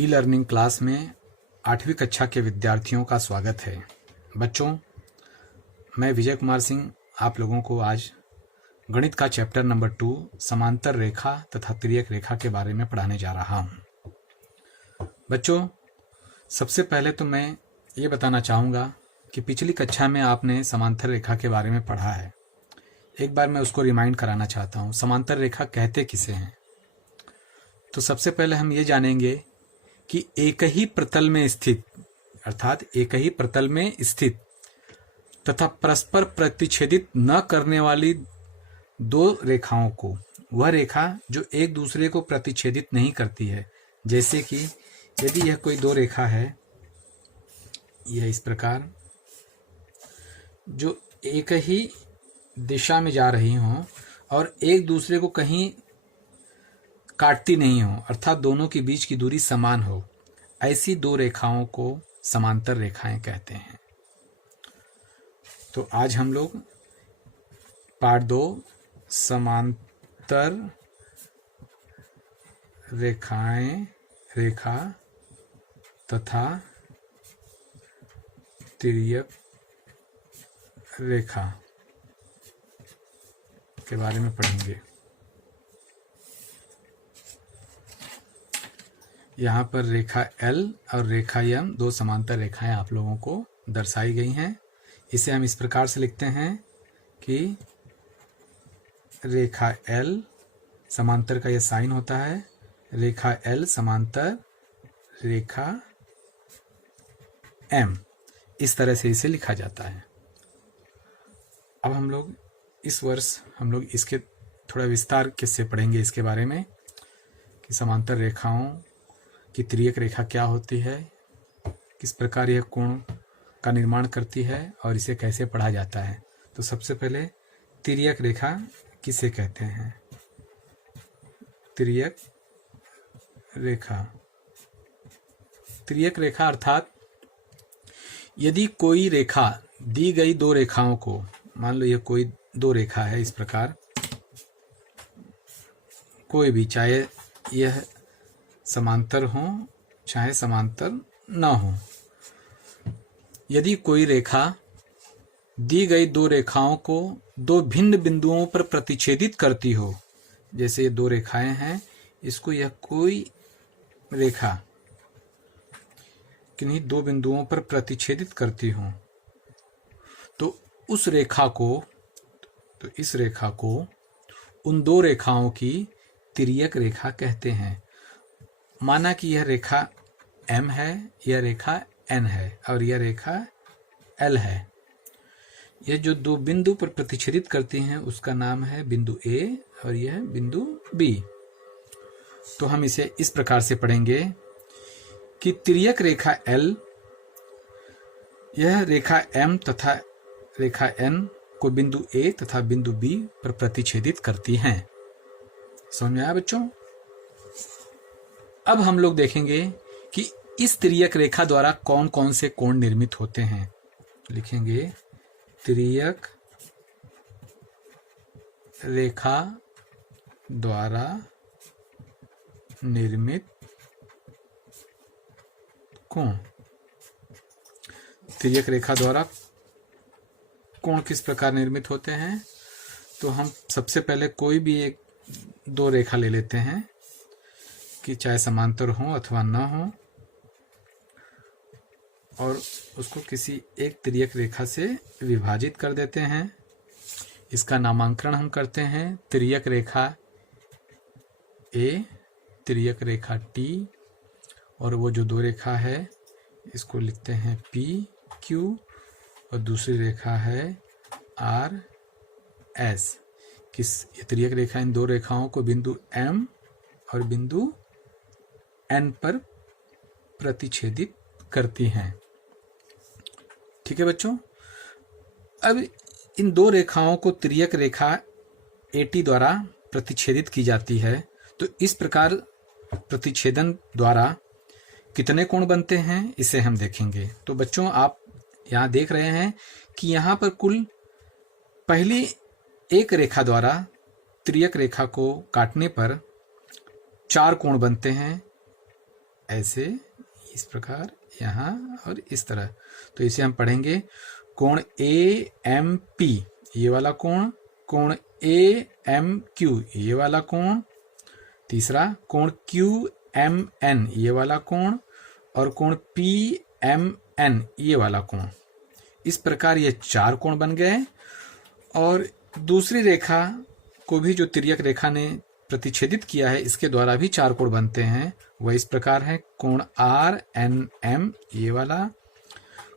E learning class में 8वीं कक्षा के विद्यार्थियों का स्वागत है। बच्चों, मैं विजय कुमार सिंह आप लोगों को आज गणित का चैप्टर नंबर 2 समांतर रेखा तथा तिर्यक रेखा के बारे में पढ़ाने जा रहा हूँ। बच्चों, सबसे पहले तो मैं ये बताना चाहूँगा कि पिछली कक्षा में आपने समांतर रेखा के बारे में पढ़ा है। एक बार मैं उसको रिमाइंड कराना चाहता हूँ। समांतर रेखा कहते किसे हैं? तो सबसे पहले हम ये जानेंगे कि एक ही प्रतल में स्थित, अर्थात एक ही प्रतल में स्थित तथा परस्पर प्रतिच्छेदित न करने वाली दो रेखाओं को, वह रेखा जो एक दूसरे को प्रतिच्छेदित नहीं करती है, जैसे कि यदि यह कोई दो रेखा है, यह इस प्रकार जो एक ही दिशा में जा रही हों और एक दूसरे को कहीं काटती नहीं हो, अर्थात दोनों के बीच की दूरी समान हो, ऐसी दो रेखाओं को समांतर रेखाएं कहते हैं। तो आज हम लोग पार्ट 2 समांतर रेखा तथा तिर्यक रेखा के बारे में पढ़ेंगे। यहाँ पर रेखा L और रेखा M दो समांतर रेखाएं आप लोगों को दर्शाई गई हैं। इसे हम इस प्रकार से लिखते हैं कि रेखा L समांतर का यह साइन होता है, रेखा L समांतर रेखा M, इस तरह से इसे लिखा जाता है। अब हम लोग इस वर्ष इसके थोड़ा विस्तार से पढ़ेंगे इसके बारे में कि समांतर रेखाओं कि तिर्यक रेखा क्या होती है, किस प्रकार यह कोण का निर्माण करती है और इसे कैसे पढ़ा जाता है। तो सबसे पहले तिर्यक रेखा किसे कहते हैं? तिर्यक रेखा अर्थात यदि कोई रेखा दी गई दो रेखाओं को, मान लो यह कोई दो रेखा है इस प्रकार, कोई भी, चाहे यह समांतर हो चाहे समांतर न हो, यदि कोई रेखा दी गई दो रेखाओं को दो भिन्न बिंदुओं पर प्रतिच्छेदित करती हो, जैसे ये दो रेखाएं हैं, इसको यह कोई रेखा किन्हीं दो बिंदुओं पर प्रतिच्छेदित करती हो, तो इस रेखा को उन दो रेखाओं की तिर्यक रेखा कहते हैं। माना कि यह रेखा M है, यह रेखा N है और यह रेखा L है। यह जो दो बिंदु पर प्रतिच्छेदित करती हैं उसका नाम है बिंदु A और यह बिंदु B। तो हम इसे इस प्रकार से पढ़ेंगे कि तिर्यक रेखा L यह रेखा M तथा रेखा N को बिंदु A तथा बिंदु B पर प्रतिच्छेदित करती हैं। समझ में आया बच्चों? अब हम लोग देखेंगे कि इस तिर्यक रेखा द्वारा कौन कौन से कोण निर्मित होते हैं। लिखेंगे तिर्यक रेखा द्वारा निर्मित कोण। तिर्यक रेखा द्वारा कोण किस प्रकार निर्मित होते हैं? तो हम सबसे पहले कोई भी एक दो रेखा ले लेते हैं कि चाहे समांतर हो अथवा न हो, और उसको किसी एक तिर्यक रेखा से विभाजित कर देते हैं। इसका नामांकरण हम करते हैं तिर्यक रेखा A, तिर्यक रेखा T, और वो जो दो रेखा है इसको लिखते हैं P, Q, और दूसरी रेखा है R, S। ये तिर्यक रेखा इन दो रेखाओं को बिंदु M और बिंदु N पर प्रतिच्छेदित करती हैं। ठीक है बच्चों? अब इन दो रेखाओं को तिर्यक रेखा AT द्वारा प्रतिच्छेदित की जाती है। तो इस प्रकार प्रतिच्छेदन द्वारा कितने कोण बनते हैं इसे हम देखेंगे। तो बच्चों, आप यहाँ देख रहे हैं कि यहाँ पर कुल पहली एक रेखा द्वारा तिर्यक रेखा को काटने पर 4 कोण बनते हैं। ऐसे, इस प्रकार यहाँ और इस तरह। तो इसे हम पढ़ेंगे कोण ए एम पी, ये वाला कोण, कोण ए एम क्यू, ये वाला कोण, तीसरा कोण क्यू एम एन, ये वाला कोण, और कोण पी एम एन, ये वाला कोण। इस प्रकार ये 4 कोण बन गए। और दूसरी रेखा को भी जो तिर्यक रेखा ने प्रतिच्छेदित किया है, इसके द्वारा भी 4 कोण बनते हैं। वह इस प्रकार है कोण आर एन एम, ये वाला,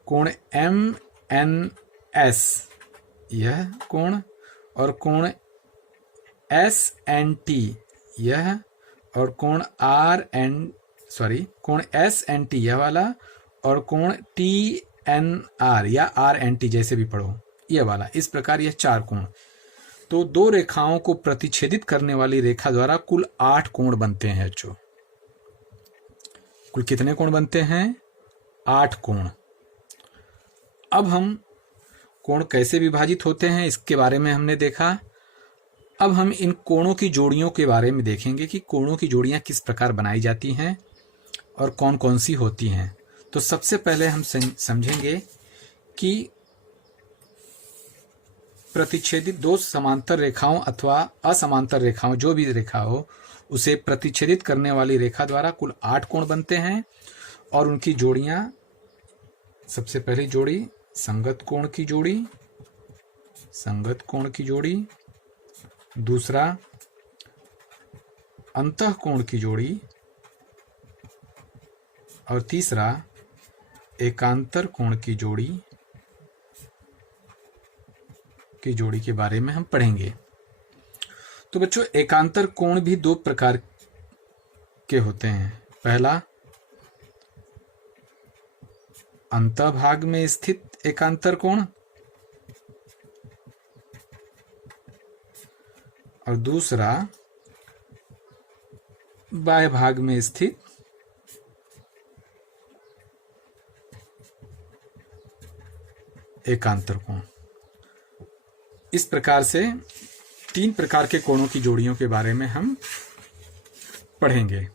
कोण एम एन एस, यह कोण, और कोण एस एन टी, यह, और कोण कोण एस एन टी, यह वाला, और कोण टी एन आर या आर एन टी, जैसे भी पढ़ो, यह वाला। इस प्रकार यह 4 कोण। तो 2 रेखाओं को प्रतिच्छेदित करने वाली रेखा द्वारा कुल 8 कोण बनते हैं बच्चों। कुल कितने कोण बनते हैं? 8 कोण। अब हम कोण कैसे विभाजित होते हैं इसके बारे में हमने देखा। अब हम इन कोणों की जोड़ियों के बारे में देखेंगे कि कोणों की जोड़ियां किस प्रकार बनाई जाती हैं और कौन कौन सी होती हैं। तो सबसे पहले हम समझेंगे कि प्रतिच्छेदित 2 समांतर रेखाओं अथवा असमांतर रेखाओं, जो भी रेखा हो, उसे प्रतिच्छेदित करने वाली रेखा द्वारा कुल 8 कोण बनते हैं। और उनकी जोड़ियां, सबसे पहली जोड़ी संगत कोण की जोड़ी, संगत कोण की जोड़ी, दूसरा अंतः कोण की जोड़ी, और तीसरा एकांतर कोण की जोड़ी के बारे में हम पढ़ेंगे। तो बच्चों, एकांतर कोण भी 2 प्रकार के होते हैं। पहला अंतःभाग में स्थित एकांतर कोण, और दूसरा बाह्य भाग में स्थित एकांतर कोण। इस प्रकार से 3 प्रकार के कोणों की जोड़ियों के बारे में हम पढ़ेंगे।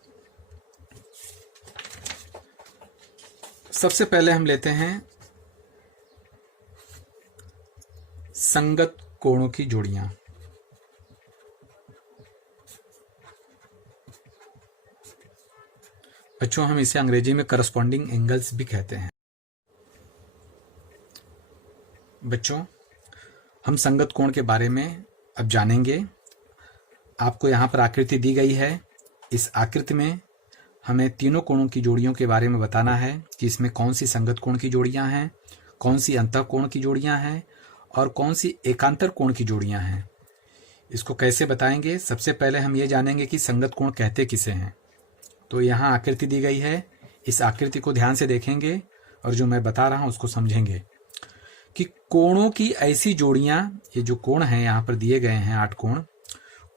सबसे पहले हम लेते हैं संगत कोणों की जोड़ियां। बच्चों, हम इसे अंग्रेजी में करस्पॉन्डिंग एंगल्स भी कहते हैं। बच्चों, हम संगत कोण के बारे में अब जानेंगे। आपको यहाँ पर आकृति दी गई है। इस आकृति में हमें तीनों कोणों की जोड़ियों के बारे में बताना है कि इसमें कौन सी संगत कोण की जोड़ियां हैं, कौन सी अंतः कोण की जोड़ियां हैं, और कौन सी एकांतर कोण की जोड़ियां हैं। इसको कैसे बताएंगे? सबसे पहले हम ये जानेंगे कि संगत कोण कहते किसे हैं। तो यहाँ आकृति दी गई है, इस आकृति को ध्यान से देखेंगे और जो मैं बता रहा हूँ उसको समझेंगे कि कोणों की ऐसी जोड़ियां, ये जो कोण हैं यहाँ पर दिए गए हैं 8 कोण,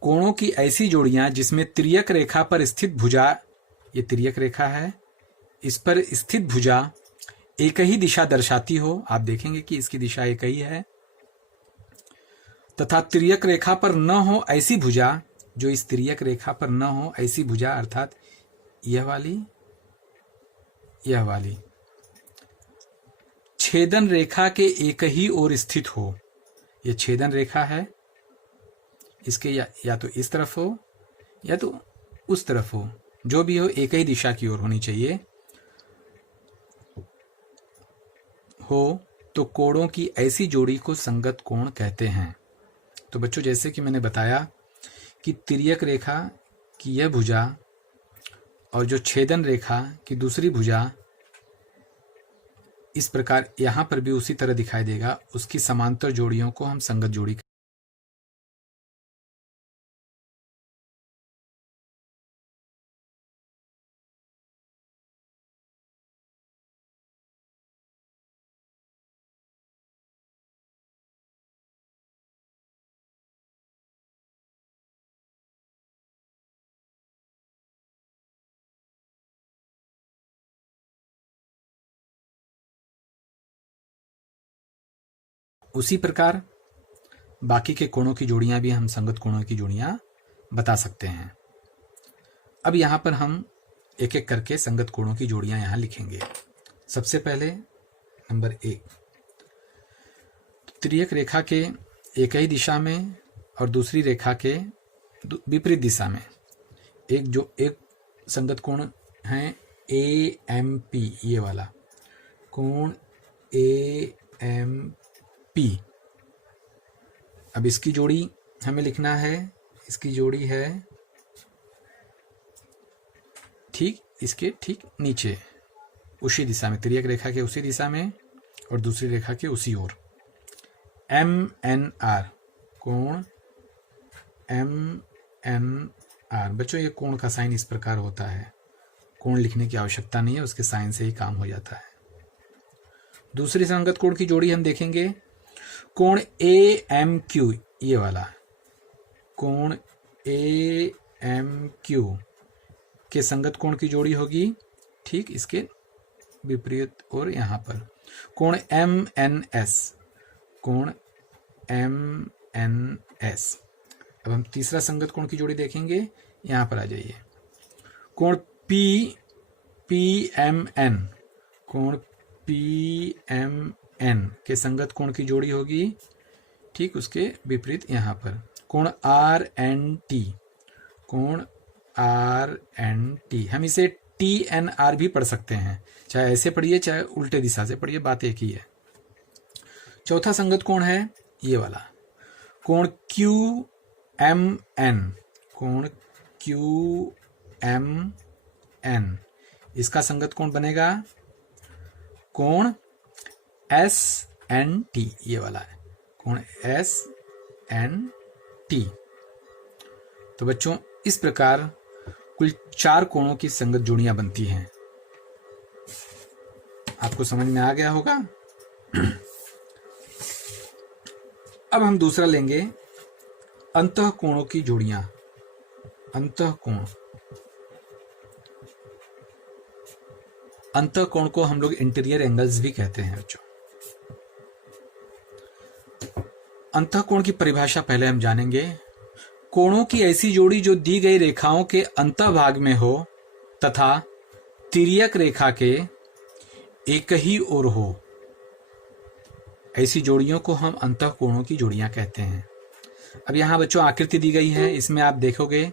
कोणों की ऐसी जोड़ियां जिसमें तिर्यक रेखा पर स्थित भुजा, ये तिर्यक रेखा है, इस पर स्थित भुजा एक ही दिशा दर्शाती हो। आप देखेंगे कि इसकी दिशा एक ही है। तथा तिर्यक रेखा पर न हो ऐसी भुजा, जो इस तिर्यक रेखा पर न हो ऐसी भुजा, अर्थात यह वाली छेदन रेखा के एक ही ओर स्थित हो। यह छेदन रेखा है, इसके या तो इस तरफ हो या तो उस तरफ हो, जो भी हो एक ही दिशा की ओर होनी चाहिए हो, तो कोणों की ऐसी जोड़ी को संगत कोण कहते हैं। तो बच्चों, जैसे कि मैंने बताया कि तिर्यक रेखा की यह भुजा और जो छेदन रेखा की दूसरी भुजा, इस प्रकार यहां पर भी उसी तरह दिखाई देगा, उसकी समांतर जोड़ियों को हम संगत जोड़ी। उसी प्रकार बाकी के कोणों की जोड़ियां भी हम संगत कोणों की जोड़ियां बता सकते हैं। अब यहां पर हम एक एक करके संगत कोणों की जोड़ियां यहां लिखेंगे। सबसे पहले नंबर 1, तिर्यक रेखा के एक ही दिशा में और दूसरी रेखा के विपरीत दिशा में एक संगत कोण है AMP, ये वाला कोण AMP। अब इसकी जोड़ी हमें लिखना है, इसकी जोड़ी है ठीक इसके ठीक नीचे, उसी दिशा में, तिर्यक रेखा के उसी दिशा में और दूसरी रेखा के उसी ओर। MNR कोण MNR। बच्चों ये कोण का साइन इस प्रकार होता है, कोण लिखने की आवश्यकता नहीं है, उसके साइन से ही काम हो जाता है। दूसरी संगत कोण की जोड़ी हम देखेंगे कोण AMQ, ये वाला कोण AMQ के संगत कोण की जोड़ी होगी ठीक इसके विपरीत और यहां पर कोण MNS, कोण MNS। अब हम तीसरा संगत कोण की जोड़ी देखेंगे, यहां पर आ जाइए, कोण PMN, कोण PMN के संगत कोण की जोड़ी होगी ठीक उसके विपरीत यहां पर कोण RNT, कोण RNT। हम इसे TNR भी पढ़ सकते हैं, चाहे ऐसे पढ़िए चाहे उल्टे दिशा से पढ़िए, बात एक ही है। चौथा संगत कोण है ये वाला कोण QMN, कोण QMN। इसका संगत कोण बनेगा कोण SNT, ये वाला है कोण SNT। तो बच्चों इस प्रकार कुल 4 कोणों की संगत जोड़ियां बनती हैं। आपको समझ में आ गया होगा। अब हम दूसरा लेंगे अंतः कोणों की जोड़ियां। अंतः कोण, अंतः कोण को हम लोग इंटीरियर एंगल्स भी कहते हैं बच्चों। अंतः कोण की परिभाषा पहले हम जानेंगे। कोणों की ऐसी जोड़ी जो दी गई रेखाओं के अंतः भाग में हो तथा तिर्यक रेखा के एक ही ओर हो, ऐसी जोड़ियों को हम अंतः कोणों की जोड़ियां कहते हैं। अब यहां बच्चों आकृति दी गई है, इसमें आप देखोगे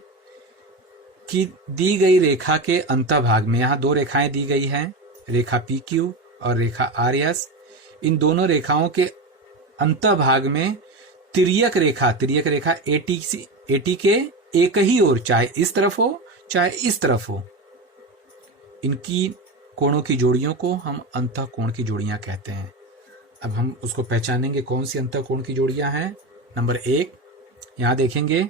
कि दी गई रेखा के अंतः भाग में यहां 2 रेखाएं दी गई हैं, रेखा PQ और रेखा RS। इन दोनों रेखाओं के अंतः भाग में तिर्यक रेखा AT के एक ही ओर, चाहे इस तरफ हो चाहे इस तरफ हो, इनकी कोणों की जोड़ियों को हम अंतः कोण की जोड़ियां कहते हैं। अब हम उसको पहचानेंगे कौन सी अंतः कोण की जोड़ियां हैं। नंबर 1, यहां देखेंगे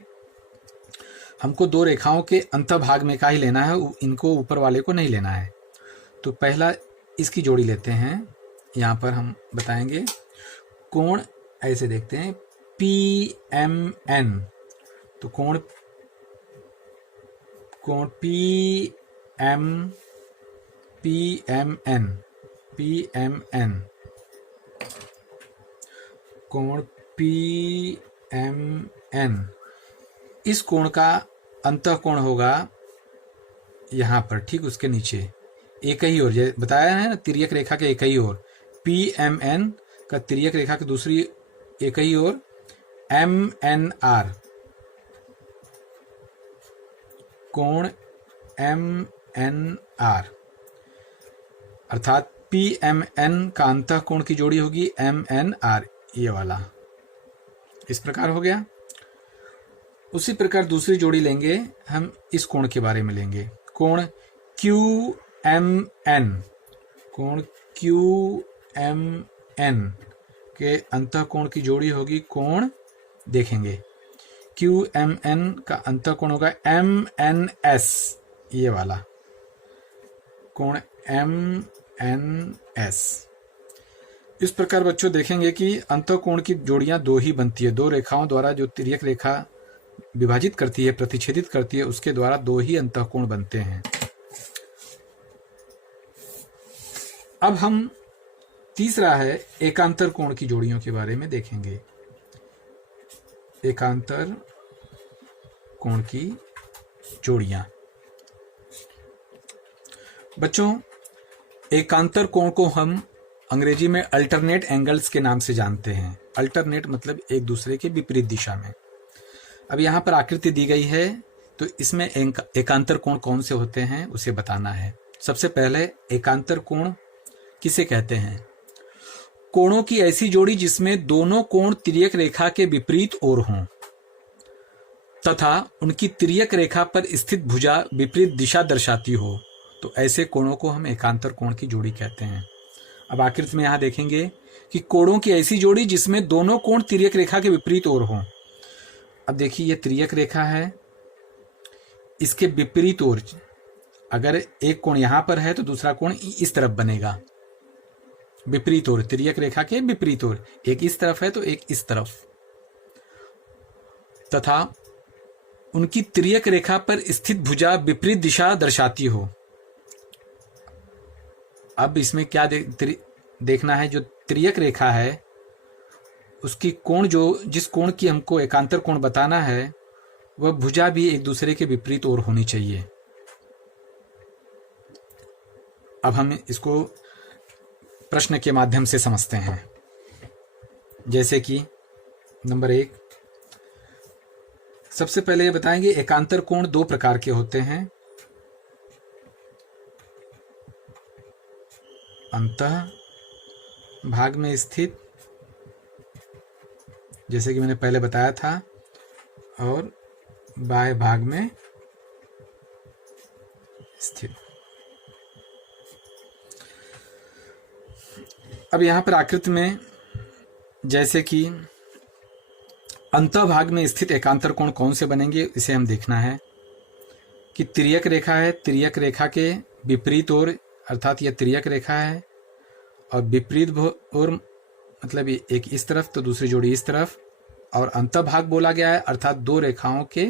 हमको 2 रेखाओं के अंतः भाग में का ही लेना है, इनको ऊपर वाले को नहीं लेना है। तो पहला इसकी जोड़ी लेते हैं, यहां पर हम बताएंगे कोण ऐसे देखते हैं PMN। तो कोण PMN कोण PMN, इस कोण का अंतः कोण होगा यहां पर ठीक उसके नीचे एक ही ओर, बताया है ना तिर्यक रेखा के एक ही ओर। PMN का तिर्यक रेखा की दूसरी एक ही ओर MNR, कोण MNR, अर्थात PMN का अंतः कोण की जोड़ी होगी MNR, ये वाला। इस प्रकार हो गया। उसी प्रकार दूसरी जोड़ी लेंगे हम, इस कोण के बारे में लेंगे, कोण QMN। कोण QMN के अंतः कोण की जोड़ी होगी कोण, देखेंगे QMN का अंतः कोण होगा MNS, ये वाला कोण MNS। इस प्रकार बच्चों देखेंगे कि अंतः कोण की जोड़ियां 2 ही बनती है। 2 रेखाओं द्वारा जो तिर्यक रेखा विभाजित करती है, प्रतिच्छेदित करती है, उसके द्वारा 2 ही अंतः कोण बनते हैं। अब हम तीसरा है एकांतर कोण की जोड़ियों के बारे में देखेंगे। एकांतर कोण की जोड़ियां, बच्चों, एकांतर कोण को हम अंग्रेजी में अल्टरनेट एंगल्स के नाम से जानते हैं। अल्टरनेट मतलब एक दूसरे के विपरीत दिशा में। अब यहाँ पर आकृति दी गई है, तो इसमें एकांतर कोण कौन से होते हैं उसे बताना है। सबसे पहले एकांतर कोण किसे कहते हैं? कोणों की ऐसी जोड़ी जिसमें दोनों कोण तिर्यक रेखा के विपरीत ओर हों तथा उनकी तिर्यक रेखा पर स्थित भुजा विपरीत दिशा दर्शाती हो, तो ऐसे कोणों को हम एकांतर कोण की जोड़ी कहते हैं। अब आकृति में यहां देखेंगे कि कोणों की ऐसी जोड़ी जिसमें दोनों कोण तिर्यक रेखा के विपरीत ओर हों। अब देखिए, ये तिर्यक रेखा है, इसके विपरीत ओर अगर एक कोण यहां पर है तो दूसरा कोण इस तरफ बनेगा। विपरीत ओर, तिर्यक रेखा के विपरीत ओर, एक इस तरफ है तो एक इस तरफ, तथा उनकी तिर्यक रेखा पर स्थित भुजा विपरीत दिशा दर्शाती हो। अब इसमें क्या देखना है, जो तिर्यक रेखा है उसकी कोण, जो जिस कोण की हमको एकांतर कोण बताना है, वह भुजा भी एक दूसरे के विपरीत ओर होनी चाहिए। अब हम इसको प्रश्न के माध्यम से समझते हैं। जैसे कि नंबर 1, सबसे पहले ये बताएंगे एकांतर कोण दो प्रकार के होते हैं। अंतः भाग में स्थित, जैसे कि मैंने पहले बताया था, और बाह्य भाग में स्थित। अब यहां पर आकृति में जैसे कि अंतःभाग में स्थित एकांतर कोण कौन से बनेंगे, इसे हम देखना है कि तिर्यक रेखा है, तिर्यक रेखा के विपरीत ओर, अर्थात यह तिर्यक रेखा है और विपरीत ओर मतलब एक इस तरफ तो दूसरी जोड़ी इस तरफ, और अंतःभाग बोला गया है अर्थात दो रेखाओं के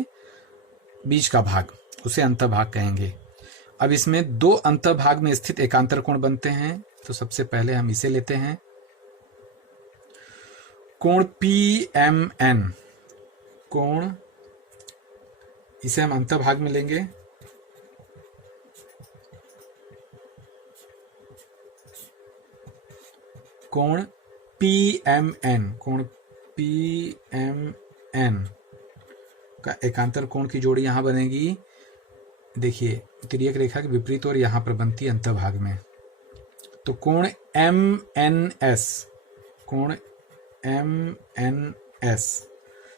बीच का भाग, उसे अंतःभाग कहेंगे। अब इसमें दो अंतःभाग में स्थित एकांतर कोण बनते हैं, तो सबसे पहले हम इसे लेते हैं, कोण PMN। कोण इसे हम अंतःभाग में लेंगे, कोण PMN, कोण PMN का एकांतर कोण की जोड़ी यहां बनेगी। देखिए, तिर्यक रेखा के विपरीत और यहां पर बनती है अंतःभाग में, तो कोण MNS, कोण MNS,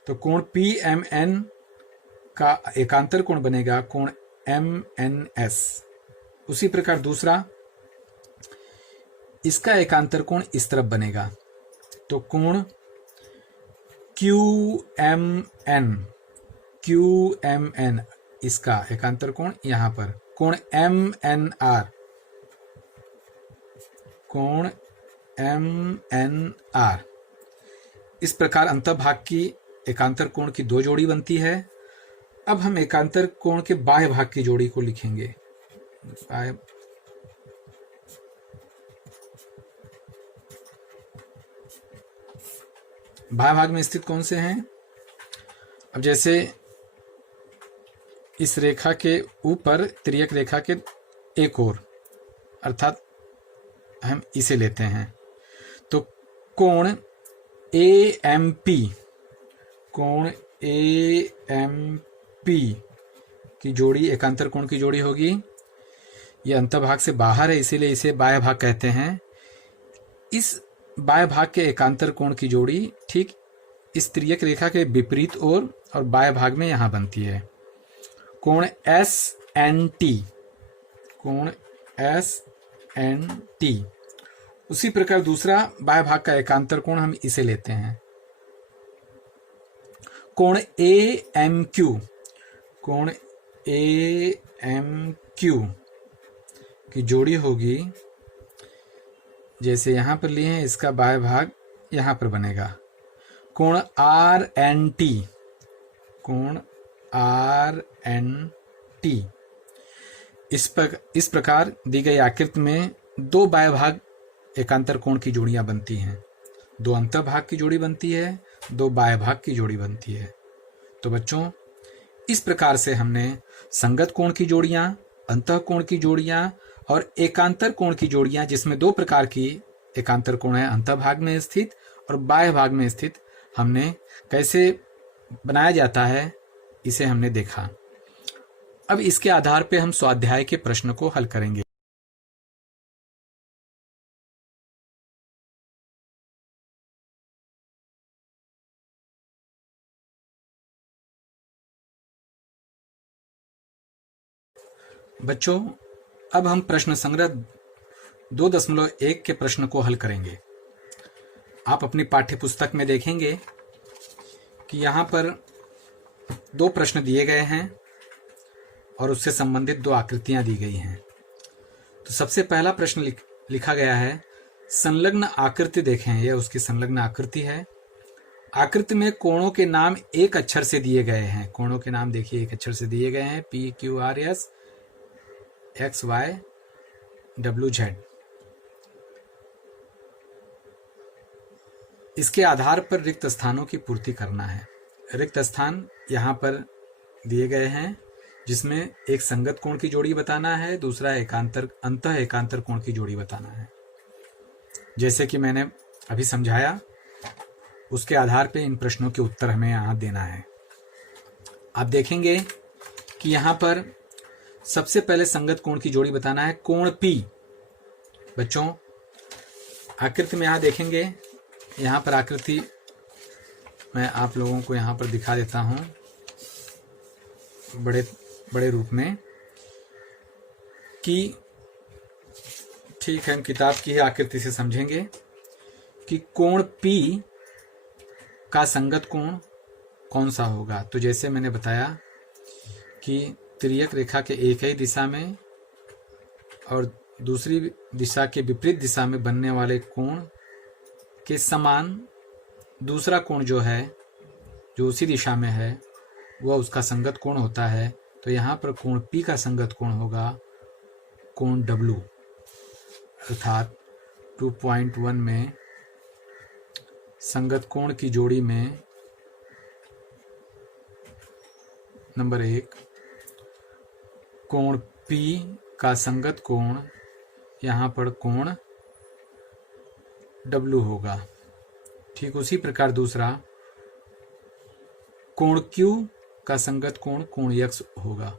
तो कोण PMN का एकांतर कोण बनेगा कोण MNS। उसी प्रकार दूसरा, इसका एकांतर कोण इस तरफ बनेगा, तो कोण QMN, इसका एकांतर कोण यहां पर, कोण MNR, कोण MNR। इस प्रकार अंतःभाग की एकांतर कोण की दो जोड़ी बनती है। अब हम एकांतर कोण के बाह्य भाग की जोड़ी को लिखेंगे। बाह्य भाग में स्थित कौन से हैं? अब जैसे इस रेखा के ऊपर तिर्यक रेखा के एक ओर, अर्थात हम इसे लेते हैं, तो कोण AMP, कोण AMP की जोड़ी एकांतर कोण की जोड़ी होगी। यह अंतःभाग से बाहर है, इसीलिए इसे बाह्य भाग कहते हैं। इस बाह्य भाग के एकांतर कोण की जोड़ी ठीक इस तिर्यक रेखा के विपरीत ओर और बाह्य भाग में यहां बनती है, कोण SNT, कोण SNT। उसी प्रकार दूसरा बाह्य भाग का एकांतर कोण हम इसे लेते हैं, कोण AMQ, कोण AMQ की जोड़ी होगी, जैसे यहां पर लिए हैं, इसका बाह्य भाग यहां पर बनेगा, कोण RNT, कोण RNT। इस प्रकार दी गई आकृति में दो बाह्य भाग एकांतर कोण की जोड़ियां बनती हैं, दो अंतःभाग की जोड़ी बनती है, दो बाह्य भाग की जोड़ी बनती है। तो बच्चों, इस प्रकार से हमने संगत कोण की जोड़ियां, अंतः कोण की जोड़ियां और एकांतर कोण की जोड़ियां, जिसमें दो प्रकार की एकांतर कोण है, अंतःभाग में स्थित और बाह्य भाग में स्थित, हमने कैसे बनाया जाता है इसे हमने देखा। अब इसके आधार पे हम स्वाध्याय के प्रश्न को हल करेंगे। बच्चों, अब हम प्रश्न संग्रह 2.1 के प्रश्न को हल करेंगे। आप अपनी पाठ्य पुस्तक में देखेंगे कि यहाँ पर दो प्रश्न दिए गए हैं और उससे संबंधित दो आकृतियां दी गई हैं। तो सबसे पहला प्रश्न लिखा गया है, संलग्न आकृति देखें। यह उसकी संलग्न आकृति है। आकृति में कोणों के नाम एक अक्षर से दिए गए हैं। कोणों के नाम देखिए एक अक्षर से दिए गए हैं, P Q R S X Y W Z। इसके आधार पर रिक्त स्थानों की पूर्ति करना है। रिक्त स्थान यहाँ पर दिए गए हैं, जिसमें एक संगत कोण की जोड़ी बताना है, दूसरा अंतः एकांतर कोण की जोड़ी बताना है। जैसे कि मैंने अभी समझाया, उसके आधार पे इन प्रश्नों के उत्तर हमें यहाँ देना है। आप देखेंगे कि यहाँ पर सबसे पहले संगत कोण की जोड़ी बताना है, कोण P। बच्चों, आकृति में यहाँ देखेंगे, यहाँ पर आकृति मैं आप लोगों को यहाँ पर दिखा देता हूँ बड़े बड़े रूप में, कि ठीक है, हम किताब की ही आकृति से समझेंगे कि कोण P का संगत कोण कौन सा होगा। तो जैसे मैंने बताया कि तिर्यक रेखा के एक ही दिशा में और दूसरी दिशा के विपरीत दिशा में बनने वाले कोण के समान दूसरा कोण जो है, जो उसी दिशा में है, वह उसका संगत कोण होता है। तो यहाँ पर कोण P का संगत कोण होगा कोण W, अर्थात 2.1 में संगत कोण की जोड़ी में नंबर 1 कोण P का संगत कोण यहाँ पर कोण W होगा। ठीक उसी प्रकार दूसरा कोण Q का संगत कोण कोण X होगा।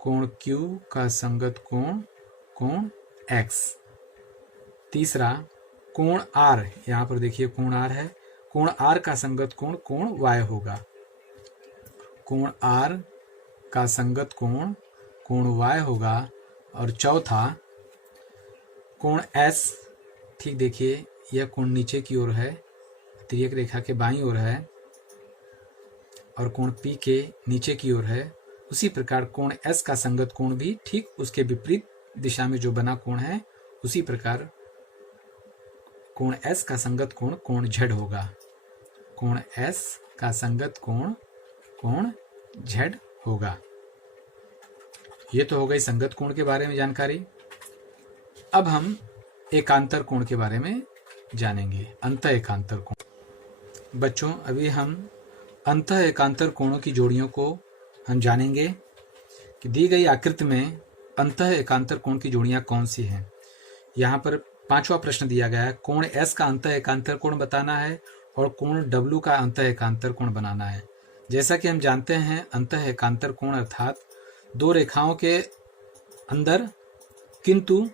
कोण Q का संगत कोण कोण X। तीसरा कोण R, यहाँ पर देखिए कोण R है, कोण R का संगत कोण कोण Y होगा। कोण R का संगत कोण कोण Y होगा। और चौथा कोण S, ठीक देखिए, यह कोण नीचे की ओर है, तिर्यक रेखा के बाईं ओर है, और कोण P के नीचे की ओर है। उसी प्रकार कोण S का संगत कोण भी ठीक उसके विपरीत दिशा में जो बना कोण है, उसी प्रकार कोण S का संगत कोण कोण Z होगा। कोण S का संगत कोण कोण Z होगा। ये तो हो गई संगत कोण के बारे में जानकारी। अब हम एकांतर कोण के बारे में जानेंगे, अंतः एकांतर कोण। बच्चों, अभी हम अंतः एकांतर कोणों की जोड़ियों को हम जानेंगे कि दी गई आकृति में अंतः एकांतर कोण की जोड़ियां कौन सी हैं। यहाँ पर पांचवा प्रश्न दिया गया है, कोण S का अंतः एकांतर कोण बताना है और कोण W का अंतः एकांतर कोण बनाना है। जैसा कि हम जानते हैं, अंतः एकांतर कोण अर्थात दो रेखाओं के अंदर किंतु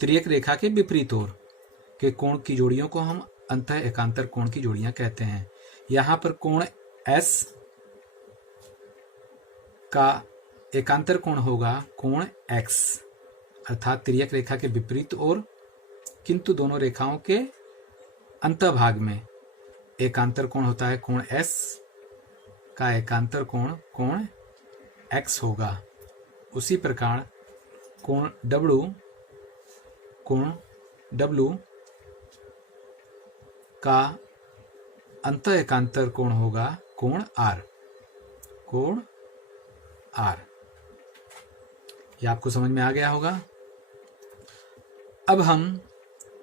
तिर्यक रेखा के विपरीत ओर के कोण की जोड़ियों को हम अंतः एकांतर कोण की जोड़ियां कहते हैं। यहाँ पर कोण S का एकांतर कोण होगा कोण X, अर्थात तिर्यक रेखा के विपरीत ओर किंतु दोनों रेखाओं के अंतभाग में एकांतर कोण होता है कोण S का एकांतर कोण कोण X होगा। उसी प्रकार कोण W का अंतः एकांतर कोण होगा कोण R। कोण R, यह आपको समझ में आ गया होगा। अब हम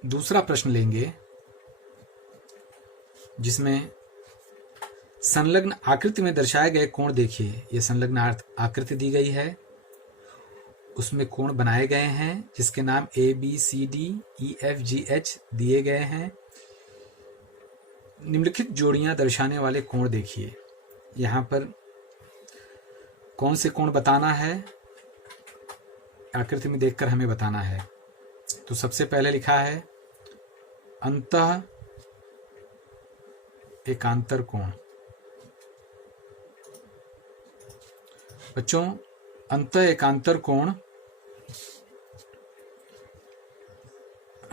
दूसरा प्रश्न लेंगे, जिसमें संलग्न आकृति में दर्शाए गए कोण देखिए। यह संलग्न आकृति दी गई है उसमें कोण बनाए गए हैं जिसके नाम ABCDEFGH दिए गए हैं। निम्नलिखित जोड़ियां दर्शाने वाले कोण देखिए। यहाँ पर कौन से कोण बताना है, आकृति में देखकर हमें बताना है। तो सबसे पहले लिखा है अंतः एकांतर कोण। बच्चों, अंतः एकांतर कोण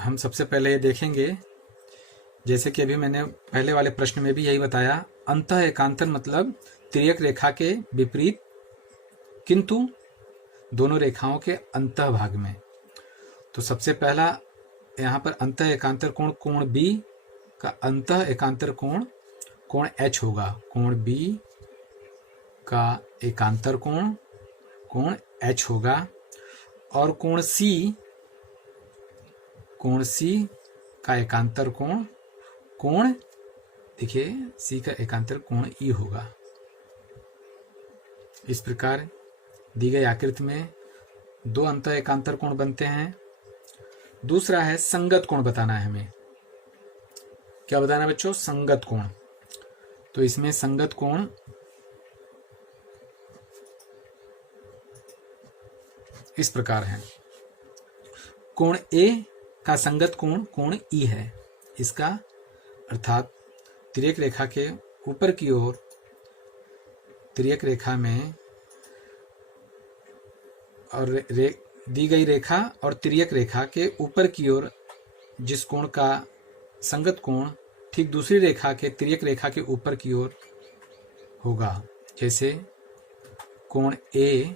हम सबसे पहले ये देखेंगे, जैसे कि अभी मैंने पहले वाले प्रश्न में भी यही बताया। अंतः एकांतर मतलब तिर्यक रेखा के विपरीत किंतु दोनों रेखाओं के अंतः भाग में। तो सबसे पहला यहाँ पर अंतः एकांतर कोण कोण B का अंतः एकांतर कोण कोण H होगा। कोण B का एकांतर कोण कोण H होगा। और कोण C का एकांतर कोण कोण, देखिए C का एकांतर कोण E होगा। इस प्रकार दी गई आकृति में दो अंतः एकांतर कोण बनते हैं। दूसरा है संगत कोण बताना है हमें। क्या बताना है बच्चों? संगत कोण। तो इसमें संगत कोण इस प्रकार है। कोण A का संगत कोण कोण E है। इसका अर्थात तिर्यक रेखा के ऊपर की ओर, तिर्यक रेखा में और दी गई रेखा और तिर्यक रेखा के ऊपर की ओर जिस कोण का संगत कोण ठीक दूसरी रेखा के तिर्यक रेखा के ऊपर की ओर होगा। जैसे कोण A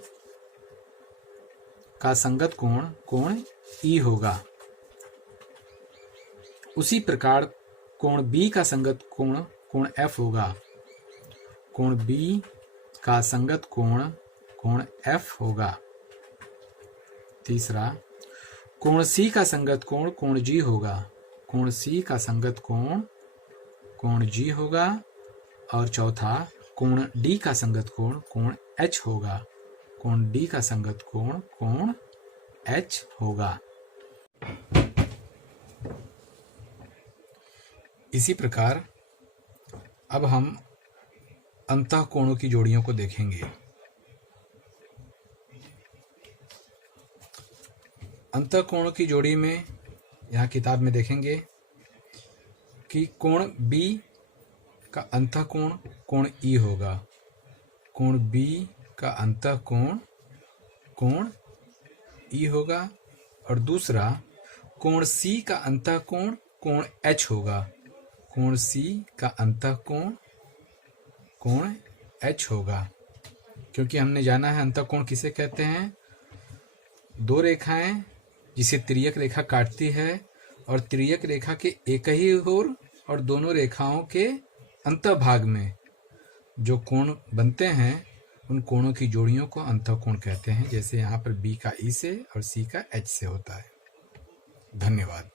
का संगत कोण कोण E होगा। उसी प्रकार कोण B का संगत कोण कोण F होगा। कोण B का संगत कोण कोण F होगा। तीसरा, कोण C का संगत कोण कोण G होगा। कोण C का संगत कोण कोण G होगा। और चौथा, कोण D का संगत कोण कोण H होगा। कोण D का संगत कोण कोण H होगा। इसी प्रकार अब हम अंतः कोणों की जोड़ियों को देखेंगे। अंतः कोणों की जोड़ी में यहाँ किताब में देखेंगे कि कोण B का अंतः कोण कोण E होगा। कोण B का अंतः कोण कोण E होगा। और दूसरा, कोण C का अंतः कोण कोण H होगा। कोण C का अंतः कोण कोण H होगा। क्योंकि हमने जाना है अंतः कोण किसे कहते हैं? दो रेखाएं जिसे तिर्यक रेखा काटती है और तिर्यक रेखा के एक ही ओर और दोनों रेखाओं के अंतः भाग में जो कोण बनते हैं उन कोणों की जोड़ियों को अंतः कोण कहते हैं। जैसे यहाँ पर B का E से और C का H से होता है। धन्यवाद।